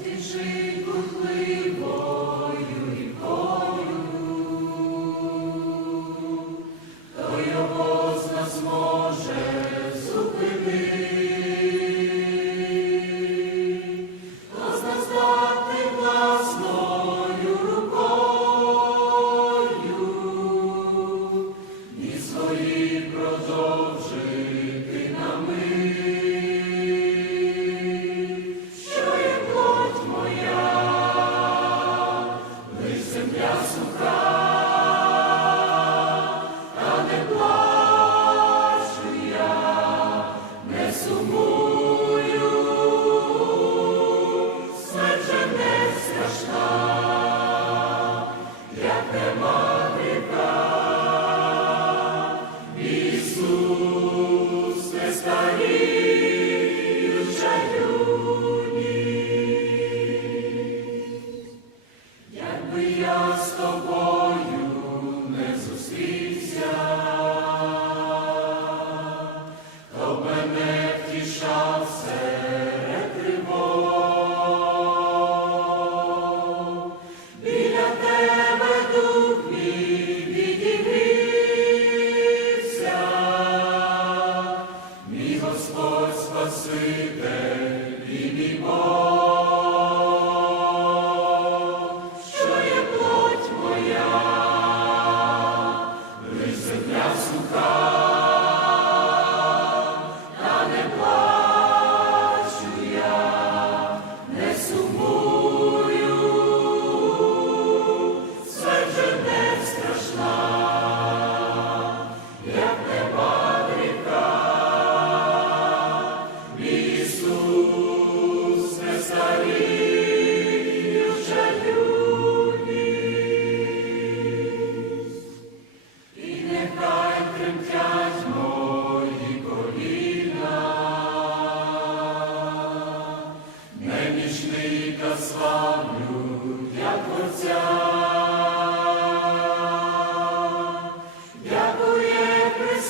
Спішить бурхливою я з тобою